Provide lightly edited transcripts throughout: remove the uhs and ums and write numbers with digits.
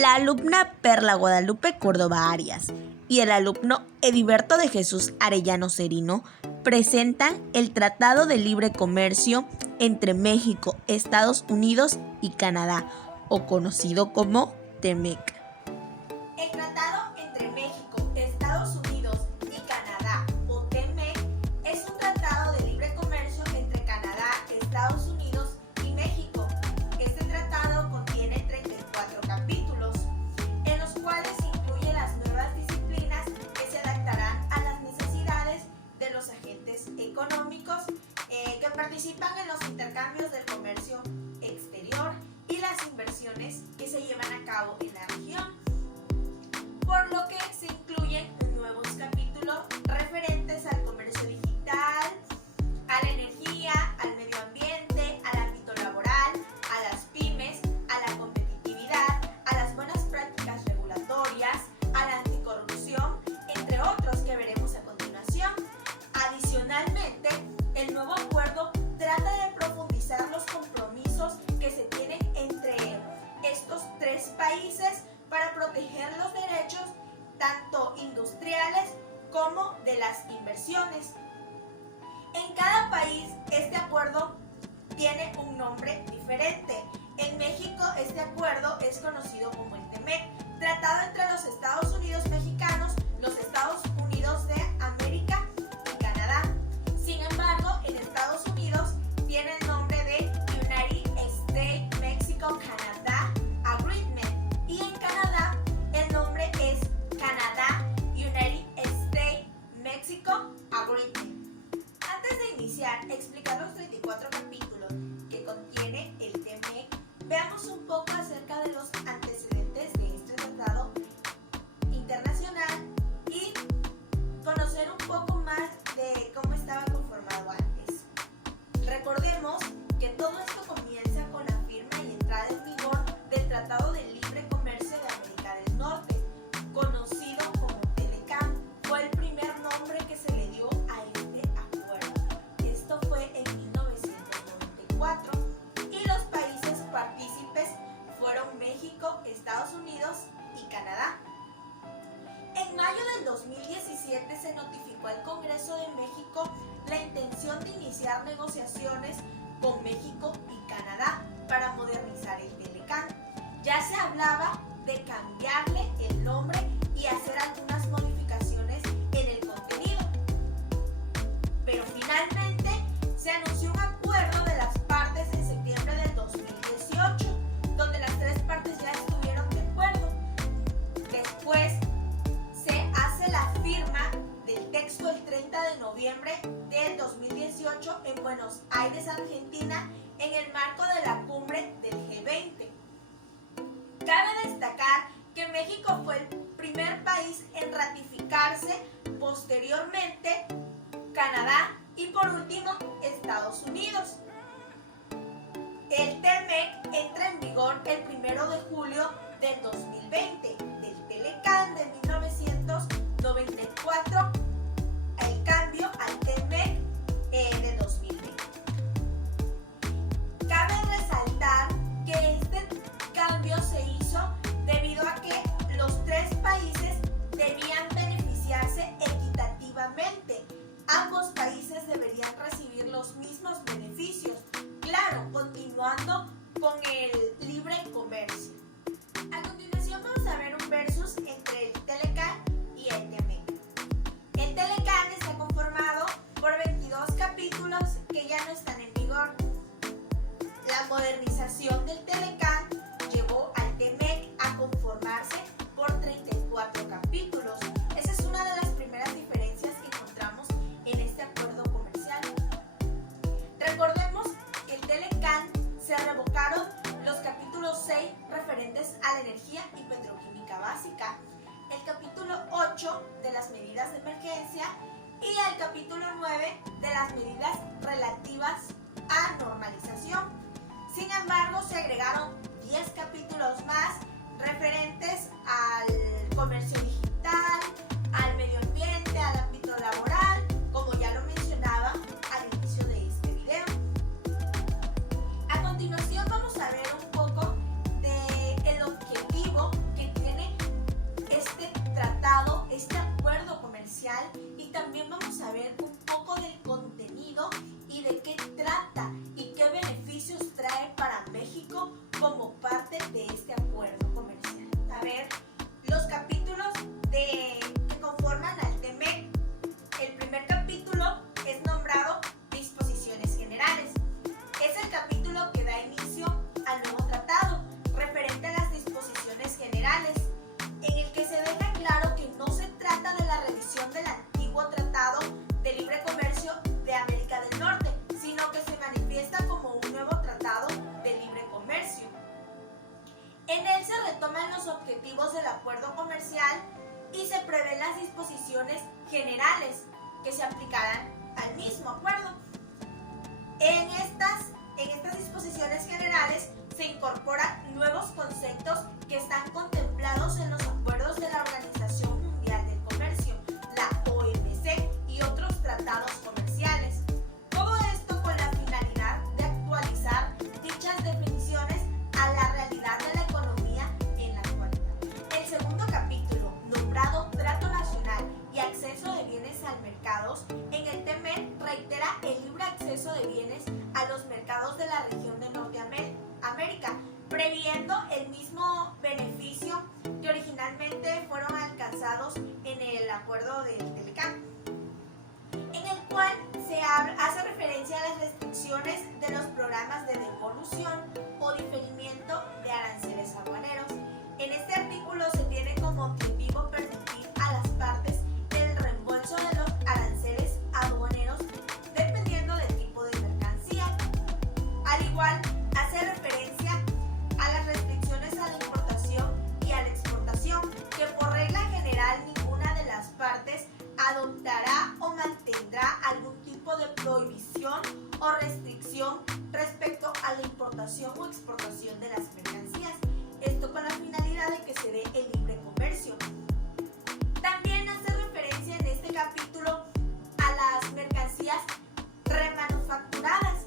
La alumna Perla Guadalupe Córdoba Arias y el alumno Ediberto de Jesús Arellano Cerino presentan el Tratado de Libre Comercio entre México, Estados Unidos y Canadá, o conocido como TEMEC. El Tratado entre México, Estados Unidos y Canadá, o TEMEC, es un tratado de libre comercio entre Canadá, Estados Unidos y México. Este tratado contiene 34 capítulos, en los cuales incluye las nuevas disciplinas que se adaptarán a las necesidades de los agentes económicos que participan en los intercambios del comercio exterior y las inversiones que se llevan a cabo en la región, por lo que se incluyen nuevos capítulos referentes al comercio digital, a la energía, al medio ambiente, al ámbito laboral, a las pymes, a la competitividad, a las buenas prácticas regulatorias, a la anticorrupción, entre otros que veremos a continuación. Adicionalmente, el nuevo acuerdo trata de profundizar los compromisos que se tienen entre estos tres países para proteger los derechos tanto industriales como de las inversiones. En cada país este acuerdo tiene un nombre diferente. En México este acuerdo es conocido como el TEMEC, tratado entre los Estados Unidos mexicanos, los Estados Unidos de América y Canadá. Sin embargo, en Estados Unidos tiene el nombre de United States Mexico-Canada Agreement y en Canadá el nombre es Canadá United States Mexico Agreement. Antes de iniciar, explicar los 34 capítulos que contiene el TEMEC, veamos un poco acerca de los antecedentes de este tratado internacional y conocer un poco más de cómo estaba conformado antes. Recordemos que todo esto comienza con la firma y entrada en vigor del Tratado de Libre Comercio de América del Norte, conocido como TELECAN. Fue el primer nombre que se le dio a este acuerdo. Esto fue en 1994 y los países partícipes fueron México, Estados Unidos y Canadá. En mayo del 2017 se notificó al Congreso de México la intención de iniciar negociaciones con México y Canadá para modernizar el TELECAN. Ya se hablaba de cambiarle el nombre y hacer algunas modificaciones en el contenido. Pero finalmente se anunció un acuerdo de las partes en septiembre del 2018, donde las tres partes ya estuvieron de acuerdo. Después se hace la firma del texto el 30 de noviembre del 2018 en Buenos Aires, Argentina, en el marco de la cumbre del G20. Cabe destacar que México fue el primer país en ratificarse, posteriormente Canadá y por último Estados Unidos. El TEMEC entra en vigor el 1 de julio del 2020, del TELECAN de 1994, el cambio al TEMEC de 2020. Cabe resaltar que este cambio se hizo debido a que los tres países debían beneficiarse equitativamente. Ambos países deberían recibir los mismos beneficios, claro, continuando con el libre comercio. A continuación vamos a ver un versus entre el TELECAN y el TEMEC. El TELECAN está conformado por 22 capítulos que ya no están en vigor. La modernización del TELECAN llevó al TEMEC a conformarse por 34 capítulos. Esa es una de las primeras diferencias que encontramos en este acuerdo comercial. Recordemos que el TELECAN se revocaron los capítulos 6 referentes a la energía y petroquímica básica, el capítulo 8 de las medidas de emergencia y el capítulo 9 de las medidas relativas a normalización. Sin embargo, se agregaron 10 capítulos más referentes al comercio digital, al medio ambiente, al ámbito laboral, como ya lo mencionaba al inicio de este video. A continuación vamos a ver un poco del objetivo objetivos del acuerdo comercial y se prevén las disposiciones generales que se aplicarán al mismo acuerdo. En estas disposiciones generales se incorporan nuevos conceptos que están contemplados en los acuerdos de la Organización Mundial del Comercio, la OMC, y otros tratados comerciales. Todo esto con la finalidad de actualizar dichas definiciones a la realidad de la economía en la actualidad. El segundo capítulo, nombrado Trato Nacional y Acceso de Bienes al Mercados, en el TEMEC reitera el libre acceso de bienes a los mercados de la región de Norteamérica, previendo el mismo beneficio que originalmente fueron alcanzados en el acuerdo del Telecán, en el cual se hace referencia a las restricciones de los programas de devolución o diferimiento de aranceles aduaneros. En este artículo se tiene como objetivo permitir a las partes el reembolso de los aranceles aduaneros dependiendo del tipo de mercancía. Al igual, hace referencia a las restricciones a la importación y a la exportación, que por regla general ninguna de las partes adoptará o mantendrá algún tipo de prohibición o restricción respecto a la importación o exportación de las mercancías. Esto con la finalidad de que se dé el libre comercio. También hace referencia en este capítulo a las mercancías remanufacturadas,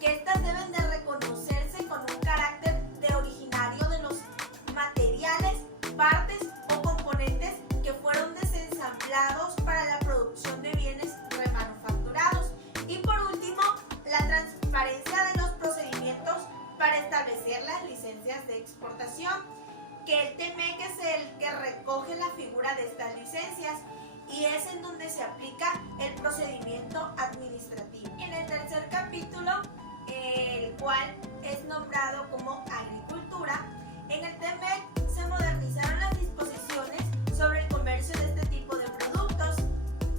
que estas deben de reconocerse con un carácter de originario de los materiales, partes o componentes que fueron desensamblados para la producción de bienes remanufacturados. Y por último, la transparencia de los procedimientos para establecer las licencias de exportación, que el TEMEC es el que recoge la figura de estas licencias y es en donde se aplica el procedimiento administrativo. En el tercer capítulo, el cual es nombrado como Agricultura, en el TEMEC se modernizaron las disposiciones sobre el comercio de este tipo de productos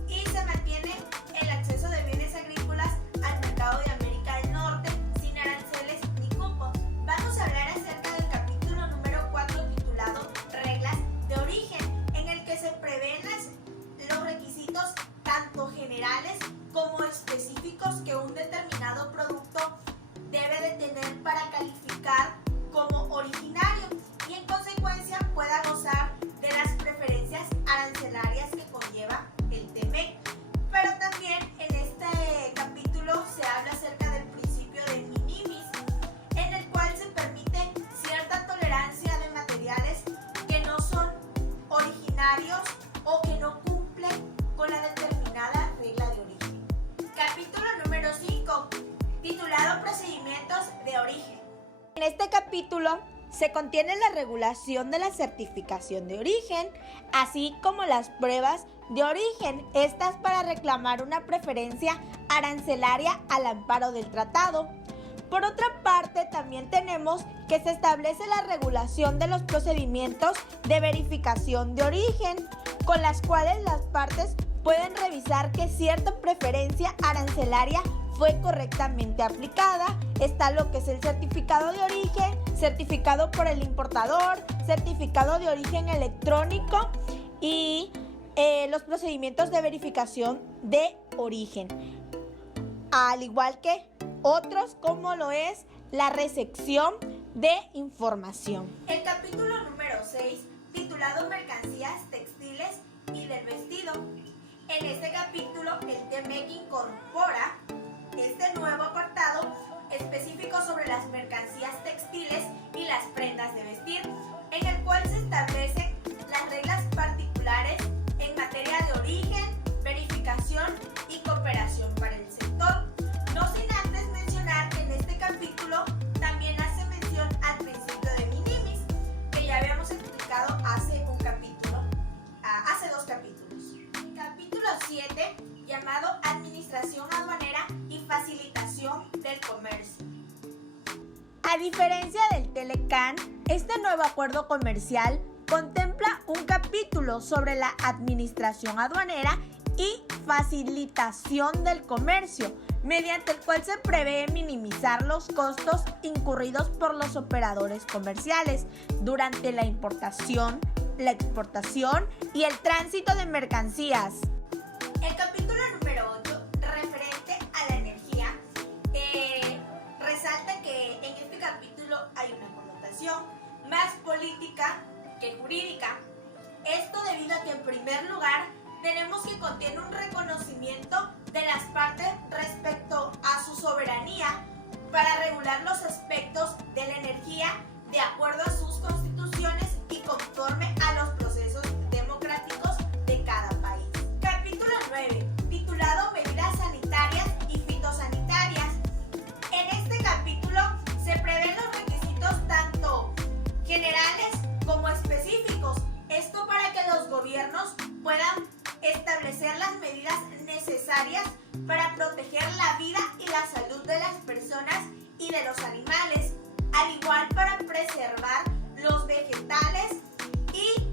y se mantiene el acceso de bienes agrícolas al mercado de América del Norte sin aranceles ni cupos. Vamos a hablar acerca del capítulo número 4 titulado Reglas de Origen, en el que se prevén los requisitos tanto generales como específicos que un determinado producto debe de tener para calificar como originario y en consecuencia pueda gozar de las preferencias arancelarias que conlleva el TEMEC. Pero también en este capítulo se habla acerca del principio de minimis, en el cual se permite cierta tolerancia de materiales que no son originarios o que no cumplen con la determinada regla de origen. Capítulo número 5, titulado Procedimientos de Origen. En este capítulo se contiene la regulación de la certificación de origen, así como las pruebas de origen, estas para reclamar una preferencia arancelaria al amparo del tratado. Por otra parte, también tenemos que se establece la regulación de los procedimientos de verificación de origen, con las cuales las partes pueden revisar que cierta preferencia arancelaria fue correctamente aplicada. Está lo que es el certificado de origen, certificado por el importador, certificado de origen electrónico y los procedimientos de verificación de origen, al igual que otros como lo es la recepción de información. El capítulo número 6, titulado Mercancías textiles y del vestido. En este capítulo el TEMEC incorpora este nuevo apartado específico sobre las mercancías textiles y las prendas de vestir, en el cual se establecen las reglas particulares en materia de origen, verificación y cooperación para el sector. No sin antes mencionar que en este capítulo también hace mención al principio de minimis, que ya habíamos explicado hace dos capítulos. El capítulo 7, llamado Administración Aduanera y Facilitación del Comercio. A diferencia del Telecán, este nuevo acuerdo comercial contempla un capítulo sobre la administración aduanera y facilitación del comercio, mediante el cual se prevé minimizar los costos incurridos por los operadores comerciales durante la importación, la exportación y el tránsito de mercancías. El capítulo número 8, referente a la energía, resalta que en este capítulo hay una connotación más política que jurídica. Esto debido a que, en primer lugar, tenemos que contiene un reconocimiento de las partes respecto a su soberanía para regular los aspectos de la energía de acuerdo a sus constituciones y conforme a los procesos democráticos de cada país. Capítulo 9, titulado Medidas sanitarias y fitosanitarias. En este capítulo se prevén los requisitos tanto generales como específicos. Esto para que los gobiernos puedan establecer las medidas necesarias para proteger la vida y la salud de las personas y de los animales, al igual para preservar los vegetales y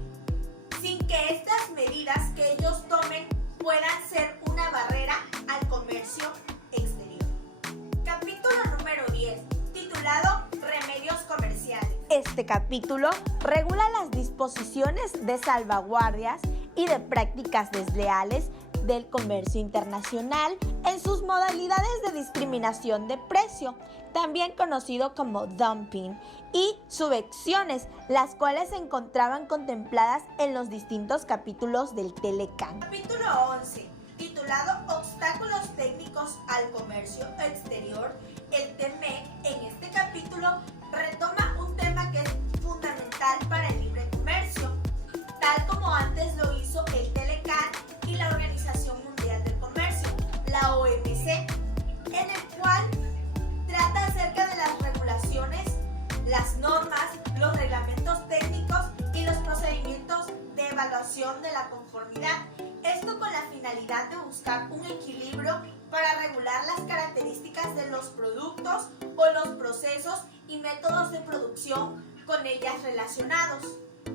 sin que estas medidas que ellos tomen puedan ser una barrera al comercio exterior. Capítulo número 10, titulado Remedios comerciales. Este capítulo regula las disposiciones de salvaguardias y de prácticas desleales del comercio internacional en sus modalidades de discriminación de precio, también conocido como dumping, y subvenciones, las cuales se encontraban contempladas en los distintos capítulos del Telecán. Capítulo 11, titulado Obstáculos técnicos al comercio exterior. El TEMEC en este capítulo retoma un tema que es fundamental para el libre comercio, tal como antes lo hizo el Telecán y la Organización Mundial del Comercio, la OMC, en el cual trata acerca de las regulaciones, las normas, los reglamentos técnicos y los procedimientos de evaluación de la conformidad. Esto con la finalidad de buscar un equilibrio para regular las características de los productos o los procesos y métodos de producción con ellas relacionados.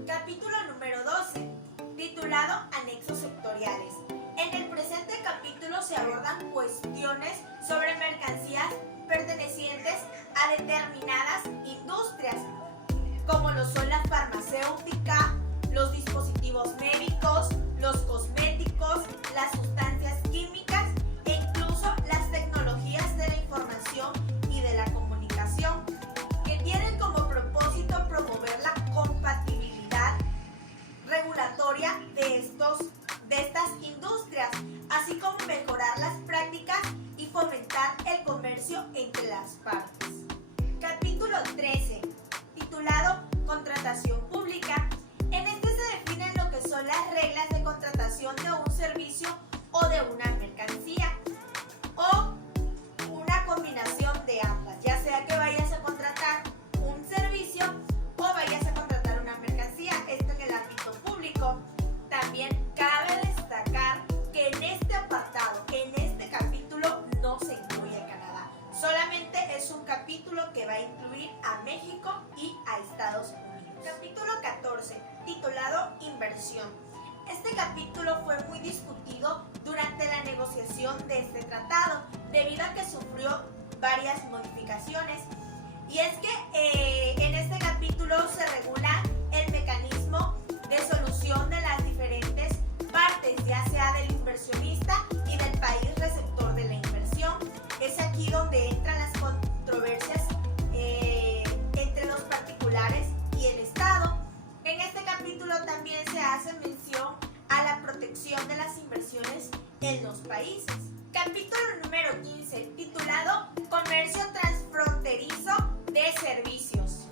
Capítulo número 12, titulado Anexos sectoriales. En el presente capítulo se abordan cuestiones sobre mercancías pertenecientes a determinadas industrias, como lo son la farmacéutica, los dispositivos médicos, los cosméticos, las sustancias químicas e incluso las tecnologías de la información y de la comunicación, que tienen como propósito promover la compatibilidad regulatoria de estas industrias, así como mejorar las prácticas y fomentar el comercio entre las partes. Capítulo 13, titulado Contratación pública. En este se definen lo que son las reglas de contratación de un servicio o de una mercancía, o una combinación de ambas, ya sea que vayas a contratar un servicio o vayas a contratar una mercancía, esto en el ámbito público. También cabe destacar que en este apartado, en este capítulo, no se incluye a Canadá. Solamente es un capítulo que va a incluir a México y a Estados Unidos. Capítulo 14, titulado Inversión. Este capítulo fue muy discutido durante la negociación de este tratado, debido a que sufrió varias modificaciones. Y es que en este capítulo se regula el mecanismo de solución de las diferentes partes, ya sea del inversionista y del país receptor de la inversión. Es aquí donde entran las controversias entre los particulares y el Estado. En este capítulo también se hace mención a la protección de las inversiones en los países. Capítulo número 15, titulado Comercio transfronterizo de servicios.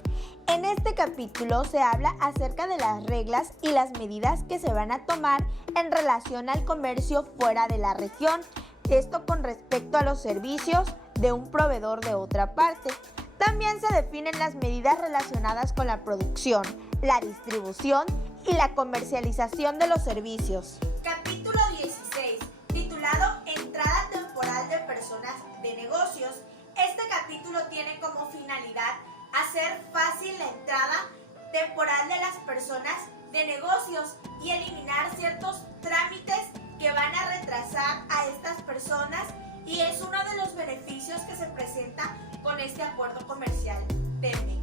En este capítulo se habla acerca de las reglas y las medidas que se van a tomar en relación al comercio fuera de la región, esto con respecto a los servicios de un proveedor de otra parte. También se definen las medidas relacionadas con la producción, la distribución y la comercialización de los servicios. Capítulo 16, titulado Entrada temporal de personas de negocios. Este capítulo tiene como finalidad hacer fácil la entrada temporal de las personas de negocios y eliminar ciertos trámites que van a retrasar a estas personas y es uno de los beneficios que se presenta con este acuerdo comercial TEMEC.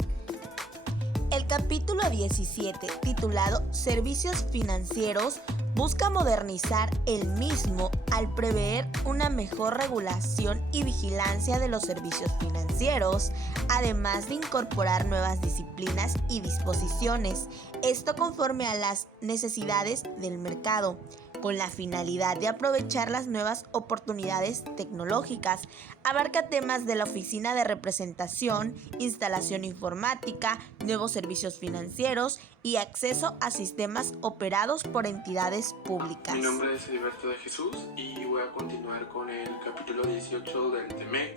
El capítulo 17, titulado Servicios Financieros, busca modernizar el mismo al prever una mejor regulación y vigilancia de los servicios financieros, además de incorporar nuevas disciplinas y disposiciones, esto conforme a las necesidades del mercado, con la finalidad de aprovechar las nuevas oportunidades tecnológicas. Abarca temas de la oficina de representación, instalación informática, nuevos servicios financieros y acceso a sistemas operados por entidades públicas. Mi nombre es Heriberto de Jesús y voy a continuar con el capítulo 18 del TEMEC,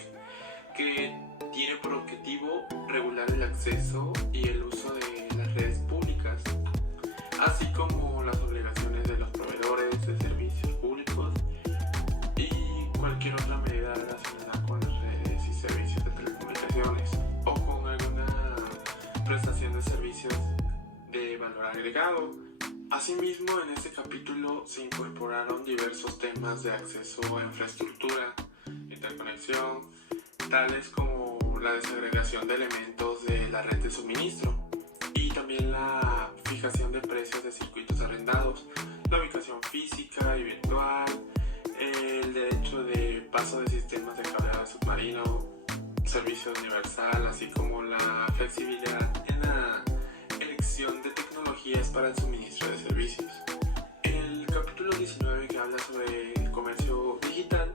que tiene por objetivo regular el acceso y el uso de las redes públicas, así como las obligaciones de los proveedores de servicios públicos y cualquier otra medida relacionada con las redes y servicios de telecomunicaciones o con alguna prestación de servicios de valor agregado. Asimismo, en este capítulo se incorporaron diversos temas de acceso a infraestructura, interconexión, tales como la desagregación de elementos de la red de suministro y también la fijación de precios de circuitos arrendados, la ubicación física y virtual, el derecho de paso de sistemas de cableado submarino, servicio universal, así como la flexibilidad en la elección de tecnologías para el suministro de servicios. El capítulo 19, que habla sobre el comercio digital,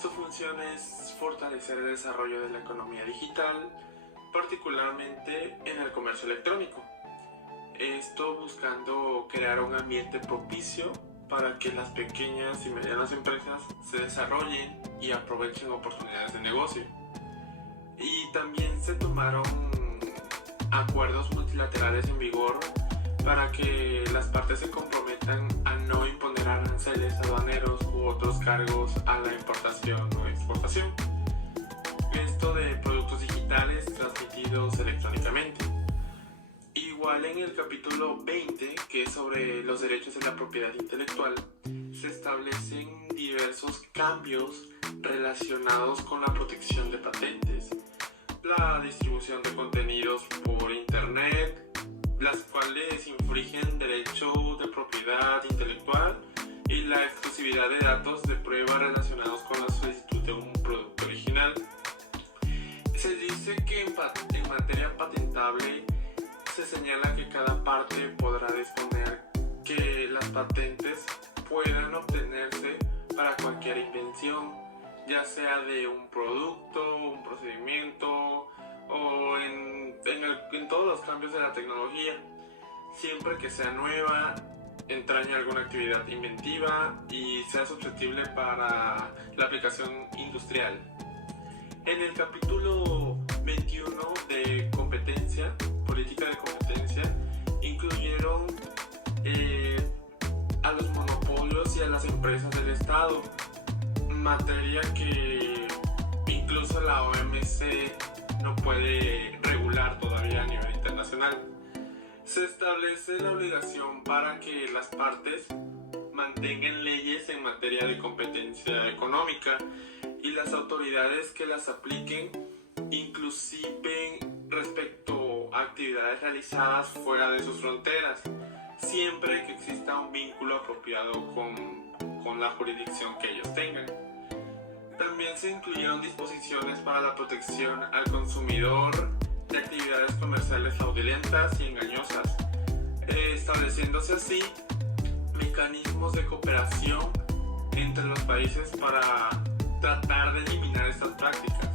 su función es fortalecer el desarrollo de la economía digital, particularmente en el comercio electrónico. Esto buscando crear un ambiente propicio para que las pequeñas y medianas empresas se desarrollen y aprovechen oportunidades de negocio. Y también se tomaron acuerdos multilaterales en vigor para que las partes se comprometan a no imponer aranceles aduaneros u otros cargos a la importación o exportación. Esto de productos digitales transmitidos electrónicamente. Igual en el capítulo 20, que es sobre los derechos de la propiedad intelectual, se establecen diversos cambios relacionados con la protección de patentes, la distribución de contenidos por internet, las cuales infringen derecho de propiedad intelectual y la exclusividad de datos de prueba relacionados con la solicitud de un producto original. Se dice que en materia patentable se señala que cada parte podrá disponer que las patentes puedan obtenerse para cualquier invención, ya sea de un producto, un procedimiento o en todos los cambios de la tecnología, siempre que sea nueva, entrañe alguna actividad inventiva y sea susceptible para la aplicación industrial. En el capítulo 21 de competencia, política de competencia, incluyeron a los monopolios y a las empresas del Estado, materia que incluso la OMC no puede regular todavía a nivel internacional. Se establece la obligación para que las partes mantengan leyes en materia de competencia económica y las autoridades que las apliquen, inclusive respecto a actividades realizadas fuera de sus fronteras, siempre que exista un vínculo apropiado con la jurisdicción que ellos tengan. También se incluyeron disposiciones para la protección al consumidor de actividades comerciales fraudulentas y engañosas, estableciéndose así mecanismos de cooperación entre los países para tratar de eliminar estas prácticas.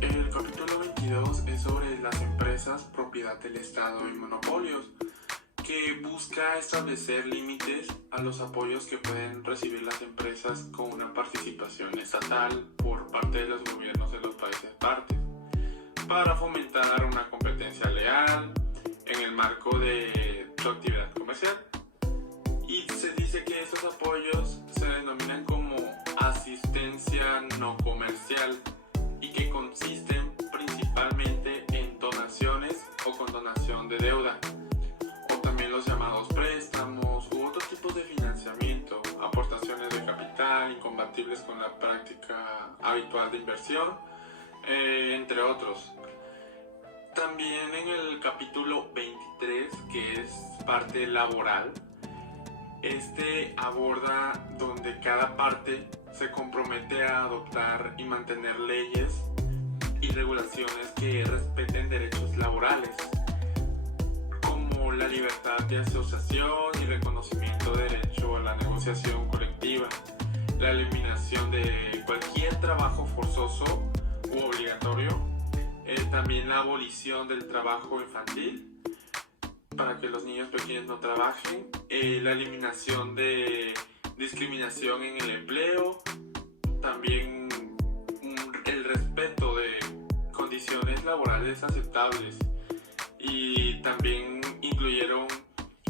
El capítulo 22 es sobre las empresas propiedad del Estado y monopolios, que busca establecer límites a los apoyos que pueden recibir las empresas con una participación estatal por parte de los gobiernos de los países partes, para fomentar una competencia leal en el marco de su actividad comercial. Y se dice que estos apoyos se denominan como asistencia no comercial y que consisten principalmente en donaciones o condonación de deuda, o también los llamados préstamos u otros tipos de financiamiento, incompatibles con la práctica habitual de inversión, entre otros. También en el capítulo 23, que es parte laboral, aborda donde cada parte se compromete a adoptar y mantener leyes y regulaciones que respeten derechos laborales, como la libertad de asociación y reconocimiento de derecho a la negociación colectiva, la eliminación de cualquier trabajo forzoso u obligatorio, también la abolición del trabajo infantil para que los niños pequeños no trabajen, la eliminación de discriminación en el empleo, también el respeto de condiciones laborales aceptables, y también incluyeron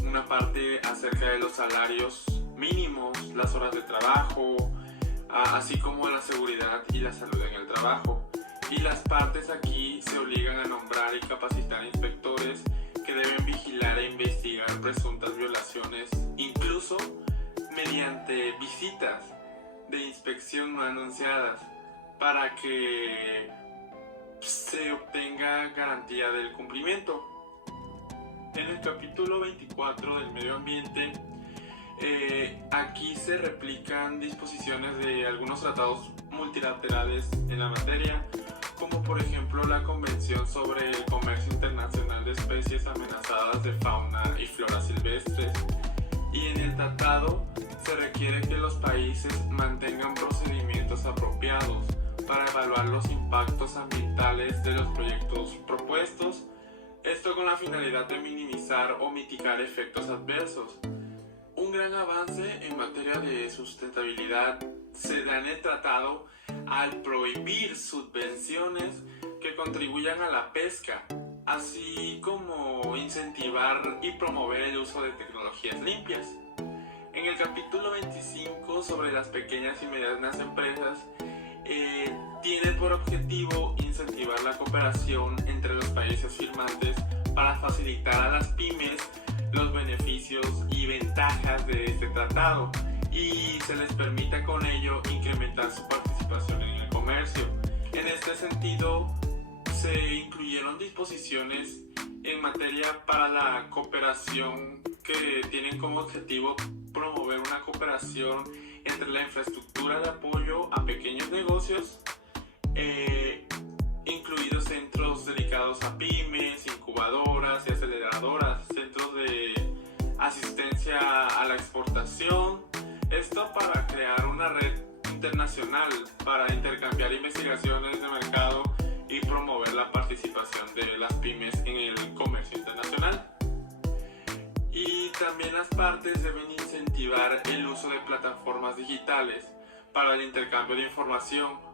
una parte acerca de los salarios mínimos, las horas de trabajo, así como la seguridad y la salud en el trabajo. Y las partes aquí se obligan a nombrar y capacitar inspectores que deben vigilar e investigar presuntas violaciones, incluso mediante visitas de inspección no anunciadas, para que se obtenga garantía del cumplimiento. En el capítulo 24 del medio ambiente, aquí se replican disposiciones de algunos tratados multilaterales en la materia, como por ejemplo la Convención sobre el Comercio Internacional de Especies Amenazadas de Fauna y Flora Silvestres, y en el tratado se requiere que los países mantengan procedimientos apropiados para evaluar los impactos ambientales de los proyectos propuestos, esto con la finalidad de minimizar o mitigar efectos adversos. Un gran avance en materia de sustentabilidad se da en el tratado al prohibir subvenciones que contribuyan a la pesca, así como incentivar y promover el uso de tecnologías limpias. En el capítulo 25 sobre las pequeñas y medianas empresas, tiene por objetivo incentivar la cooperación entre los países firmantes para facilitar a las pymes los beneficios y ventajas de este tratado, y se les permita con ello incrementar su participación en el comercio. En este sentido, se incluyeron disposiciones en materia para la cooperación que tienen como objetivo promover una cooperación entre la infraestructura de apoyo a pequeños negocios, incluidos centros dedicados a pymes, incubadoras y aceleradoras, centros de asistencia a la exportación, esto para crear una red internacional para intercambiar investigaciones de mercado y promover la participación de las pymes en el comercio internacional. Y también las partes deben incentivar el uso de plataformas digitales para el intercambio de información,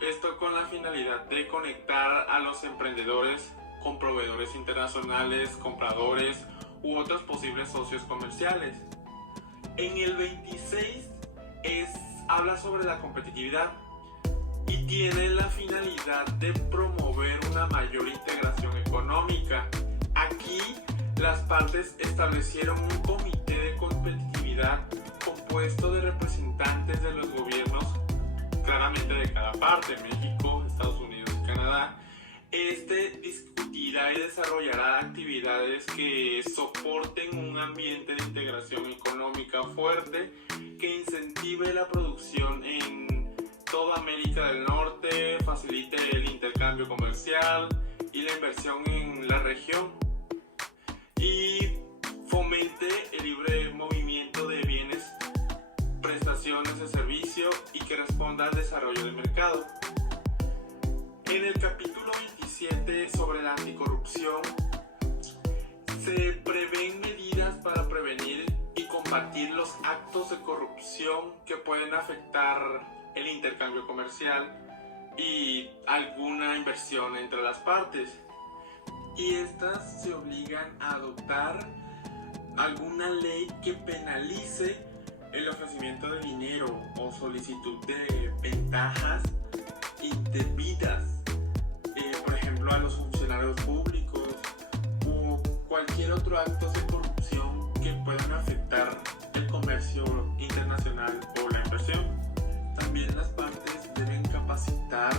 esto con la finalidad de conectar a los emprendedores con proveedores internacionales, compradores u otros posibles socios comerciales. En el 26 habla sobre la competitividad y tiene la finalidad de promover una mayor integración económica. Aquí las partes establecieron un comité de competitividad compuesto de representantes de los gobiernos, claramente de cada parte, México, Estados Unidos y Canadá. Discutirá y desarrollará actividades que soporten un ambiente de integración económica fuerte que incentive la producción en toda América del Norte, facilite el intercambio comercial y la inversión en la región, y fomente el libre movimiento de bienes, prestaciones de servicio y que responda al desarrollo del mercado. En el capítulo 27 sobre la anticorrupción se prevén medidas para prevenir y combatir los actos de corrupción que pueden afectar el intercambio comercial y alguna inversión entre las partes. Y estas se obligan a adoptar alguna ley que penalice el ofrecimiento de dinero o solicitud de ventajas indebidas, por ejemplo a los funcionarios públicos, o cualquier otro acto de corrupción que puedan afectar el comercio internacional o la inversión. También las partes deben capacitar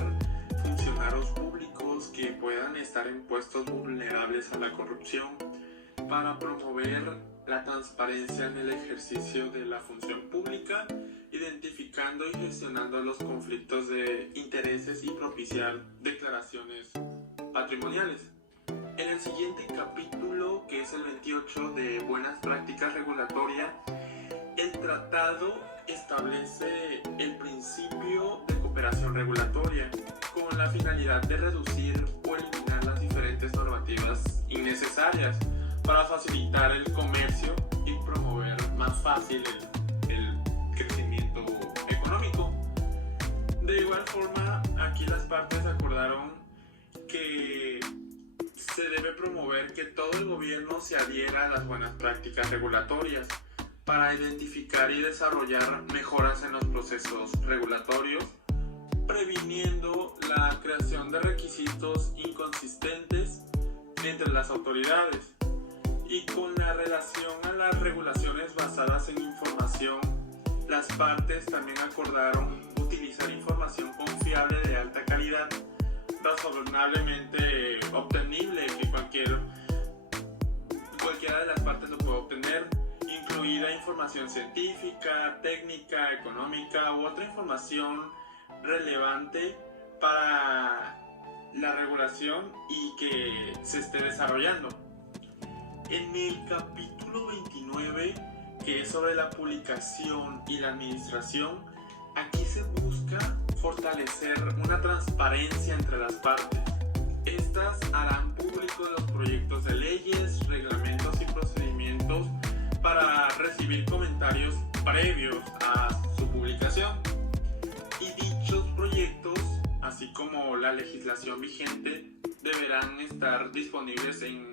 funcionarios públicos que puedan estar en puestos vulnerables a la corrupción para promover la transparencia en el ejercicio de la función pública, identificando y gestionando los conflictos de intereses y propiciar declaraciones patrimoniales. En el siguiente capítulo, que es el 28 de Buenas Prácticas Regulatorias, el tratado establece el principio de cooperación regulatoria con la finalidad de reducir o eliminar las diferentes normativas innecesarias para facilitar el comercio y promover más fácil el crecimiento económico. De igual forma, aquí las partes acordaron que se debe promover que todo el gobierno se adhiera a las buenas prácticas regulatorias para identificar y desarrollar mejoras en los procesos regulatorios, previniendo la creación de requisitos inconsistentes entre las autoridades. Y con la relación a las regulaciones basadas en información, las partes también acordaron utilizar información confiable de alta calidad, razonablemente obtenible, que cualquiera de las partes lo puede obtener, incluida información científica, técnica, económica u otra información relevante para la regulación y que se esté desarrollando. En el capítulo 29, que es sobre la publicación y la administración, aquí se busca fortalecer una transparencia entre las partes. Estas harán públicos los proyectos de leyes, reglamentos y procedimientos para recibir comentarios previos a su publicación. Y dichos proyectos, así como la legislación vigente, deberán estar disponibles en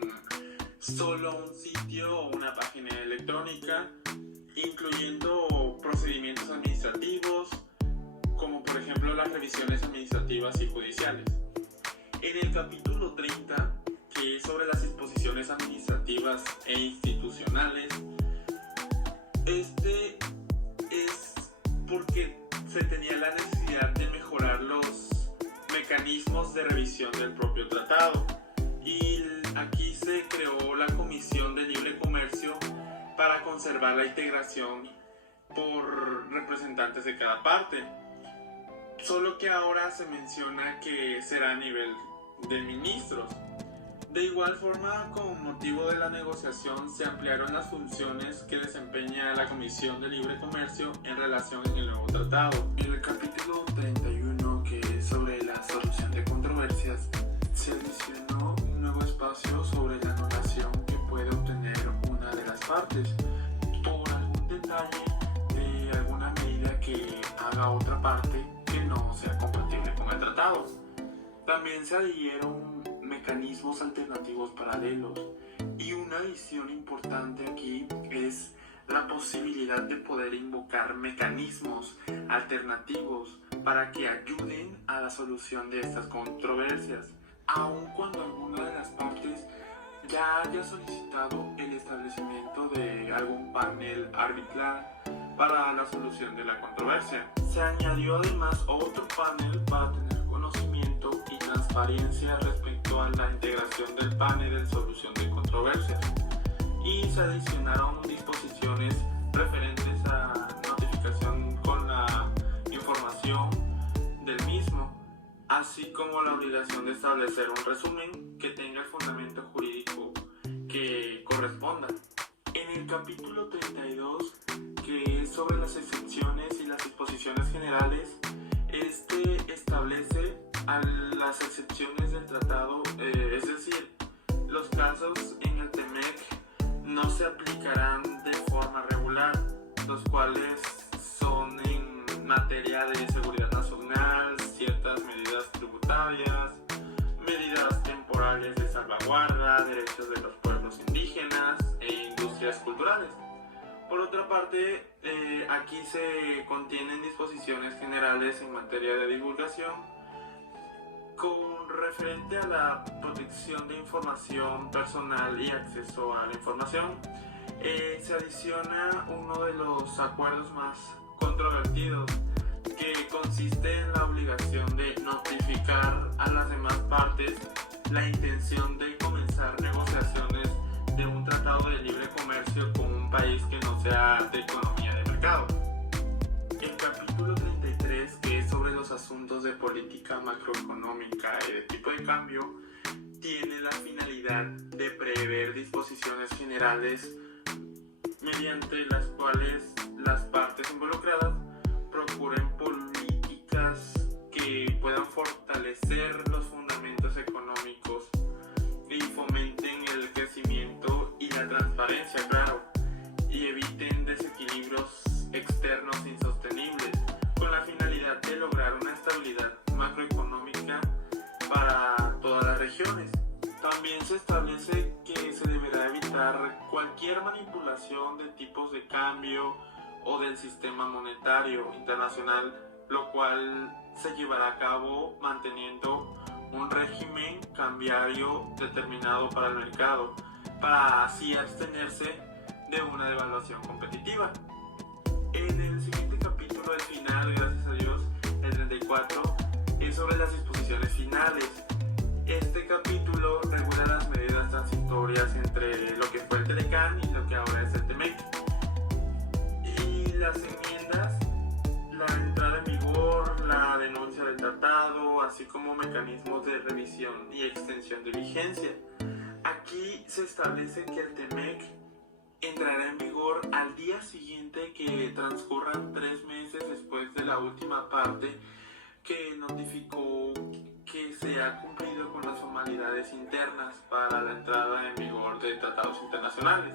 solo un sitio o una página electrónica, incluyendo procedimientos administrativos, como por ejemplo las revisiones administrativas y judiciales. En el capítulo 30, que es sobre las disposiciones administrativas e institucionales, este es porque se tenía la necesidad de mejorar los mecanismos de revisión del propio tratado, y aquí se creó la Comisión de Libre Comercio para conservar la integración por representantes de cada parte, solo que ahora se menciona que será a nivel de ministros. De igual forma, con motivo de la negociación, se ampliaron las funciones que desempeña la Comisión de Libre Comercio en relación en el nuevo tratado. En el capítulo 31, que es sobre la solución de controversias, se adicionó un nuevo espacio sobre la anulación que puede obtener una de las partes por algún detalle de alguna medida que haga otra parte que no sea compatible con el tratado. También se adhirieron mecanismos alternativos paralelos, y una adición importante aquí es la posibilidad de poder invocar mecanismos alternativos para que ayuden a la solución de estas controversias, aun cuando alguna de las partes ya haya solicitado el establecimiento de algún panel arbitral para la solución de la controversia. Se añadió además otro panel para tener conocimiento y transparencia respecto a la integración del panel de solución de controversias, y se adicionaron disposiciones referentes a notificación con la información del mismo, así como la obligación de establecer un resumen que tenga el fundamento jurídico que corresponda. En el capítulo 32, que es sobre las excepciones y las disposiciones generales, este establece a las excepciones del tratado, es decir, los casos en el TEMEC no se aplicarán de forma regular, los cuales son en materia de seguridad nacional, ciertas medidas tributarias, medidas temporales de salvaguarda, derechos de los pueblos indígenas e industrias culturales. Por otra parte, aquí se contienen disposiciones generales en materia de divulgación con referente a la protección de información personal y acceso a la información. Se adiciona uno de los acuerdos más controvertidos, que consiste en la obligación de notificar a las demás partes la intención de comenzar negociaciones de un tratado de libre comercio con un país que no sea de economía de mercado. El capítulo 33, que es sobre los asuntos de política macroeconómica y de tipo de cambio, tiene la finalidad de prever disposiciones generales mediante las cuales las partes involucradas procuren políticas que puedan fortalecer los fundamentos económicos y fomenten el crecimiento y la transparencia, claro, y eviten desequilibrios externos insostenibles, con la finalidad de lograr una estabilidad macroeconómica para todas las regiones. También se establece que se deberá evitar cualquier manipulación de tipos de cambio o del sistema monetario internacional, lo cual se llevará a cabo manteniendo un régimen cambiario determinado para el mercado, para así abstenerse de una devaluación competitiva. En el siguiente capítulo, el final, gracias a Dios, el 34, es sobre las disposiciones finales. Este capítulo regula las medidas transitorias entre lo que fue el Telecán y lo que ahora es el TEMEC. Y las enmiendas, la entrada en vigor, la denuncia del tratado, así como mecanismos de revisión y extensión de vigencia. Aquí se establece que el TEMEC entrará en vigor al día siguiente que transcurran 3 meses después de la última parte que notificó que se ha cumplido con las formalidades internas para la entrada en vigor de tratados internacionales.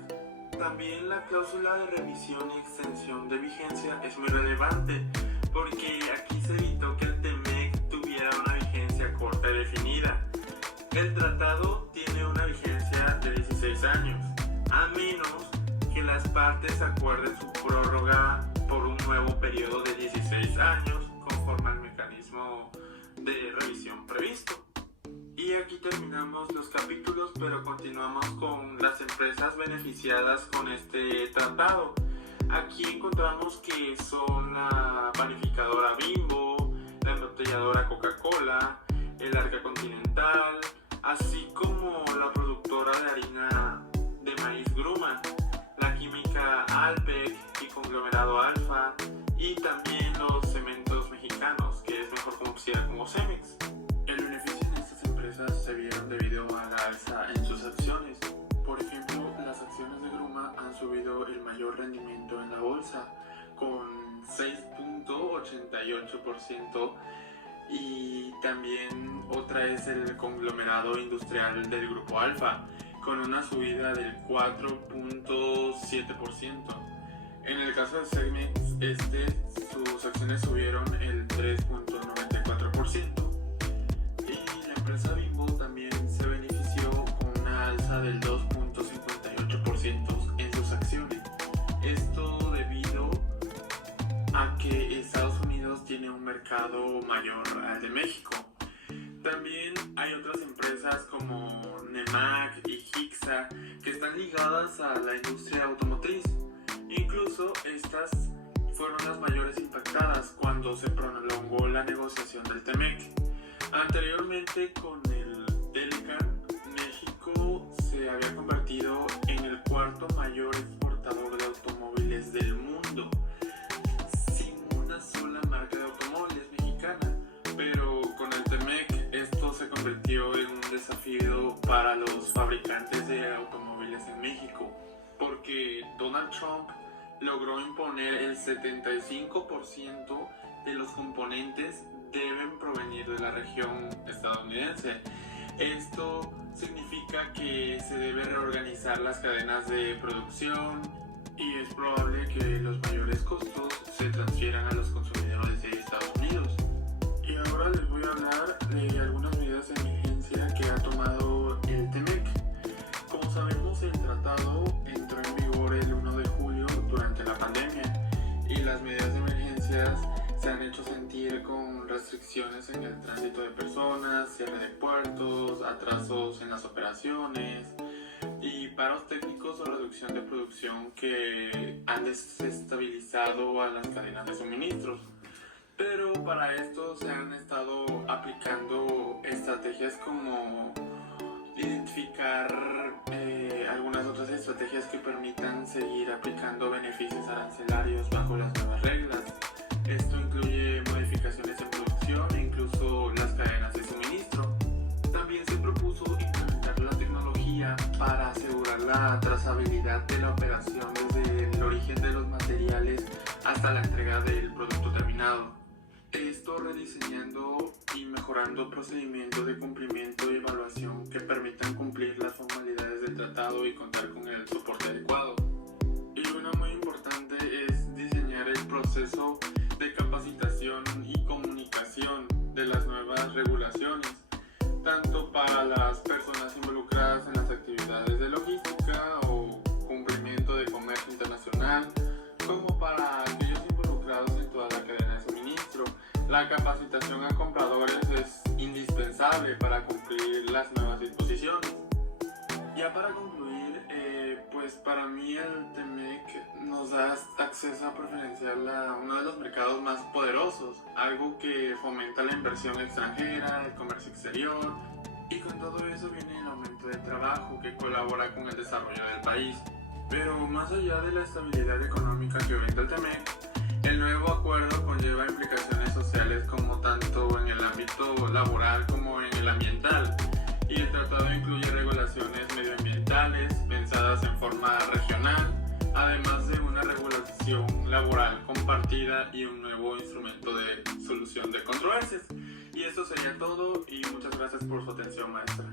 También la cláusula de revisión y extensión de vigencia es muy relevante porque aquí se evitó que el TEMEC tuviera una vigencia corta y definida. El tratado tiene una vigencia de 16 años, a menos que las partes acuerden su prórroga por un nuevo periodo de 16 años conforme al mecanismo de revisión previsto. Y aquí terminamos los capítulos, pero continuamos con las empresas beneficiadas con este tratado. Aquí encontramos que son la panificadora Bimbo, la embotelladora Coca-Cola, el Arca Continental, así como la productora de harina de maíz Gruma, la química Alpec y conglomerado Alfa, y también los cementos mexicanos, que es mejor conocida como Cemex. El beneficio en estas empresas se vieron debido a la alza en sus acciones. Por ejemplo, las acciones de Gruma han subido el mayor rendimiento en la bolsa, con 6.88%, y también otra es el conglomerado industrial del grupo Alfa, con una subida del 4.7%. En el caso de Cemex, sus acciones subieron el 3.94%. Y la empresa Bimbo también se benefició con una alza del 2.58% en sus acciones. Esto debido a que Estados Unidos tiene un mercado mayor al de México. También hay otras empresas como Nemac y Hixa que están ligadas a la industria automotriz. Incluso estas fueron las mayores impactadas cuando se prolongó la negociación del TEMEC. Anteriormente, con el Telecán, México se había convertido en el cuarto mayor exportador de automóviles del mundo, sin una sola marca de automóviles mexicana. Pero con el TEMEC esto se convirtió en un desafío para los fabricantes de automóviles en México, porque Donald Trump logró imponer el 75% de los componentes deben provenir de la región estadounidense. Esto significa que se debe reorganizar las cadenas de producción y es probable que los mayores costos se transfieran a los consumidores de Estados Unidos. Y ahora les voy a hablar de algunas medidas de emergencia que ha tomado el TEMEC. Como sabemos, el tratado entró en vigor el 1 de julio durante la pandemia y las medidas de emergencias se han hecho sentir con restricciones en el tránsito de personas, cierre de puertos, atrasos en las operaciones y paros técnicos o reducción de producción que han desestabilizado a las cadenas de suministros. Pero para esto se han estado aplicando estrategias como identificar algunas otras estrategias que permitan seguir aplicando beneficios arancelarios bajo las nuevas reglas. Esto incluye modificaciones en producción e incluso las cadenas de suministro. También se propuso implementar la tecnología para asegurar la trazabilidad de la operación desde el origen de los materiales hasta la entrega del producto terminado. Esto rediseñando y mejorando procedimientos de cumplimiento y evaluación que permitan cumplir las formalidades del tratado y contar con el soporte adecuado. Y una muy importante es diseñar el proceso de capacitación y comunicación de las nuevas regulaciones, tanto para las personas involucradas en las actividades de logística o cumplimiento de comercio internacional, como para aquellos involucrados en toda la cadena de suministro. La capacitación a compradores es indispensable para cumplir las nuevas disposiciones. Ya para concluir, pues para mí el TMEC nos da acceso preferencial a uno de los mercados más poderosos, algo que fomenta la inversión extranjera, el comercio exterior, y con todo eso viene el aumento de trabajo que colabora con el desarrollo del país. Pero más allá de la estabilidad económica que brinda el TMEC, el nuevo acuerdo conlleva implicaciones sociales como tanto en el ámbito laboral como en el ambiental, y el tratado incluye regulaciones medioambientales pensadas en forma regional, además de una regulación laboral compartida y un nuevo instrumento de solución de controversias. Y esto sería todo y muchas gracias por su atención, maestra.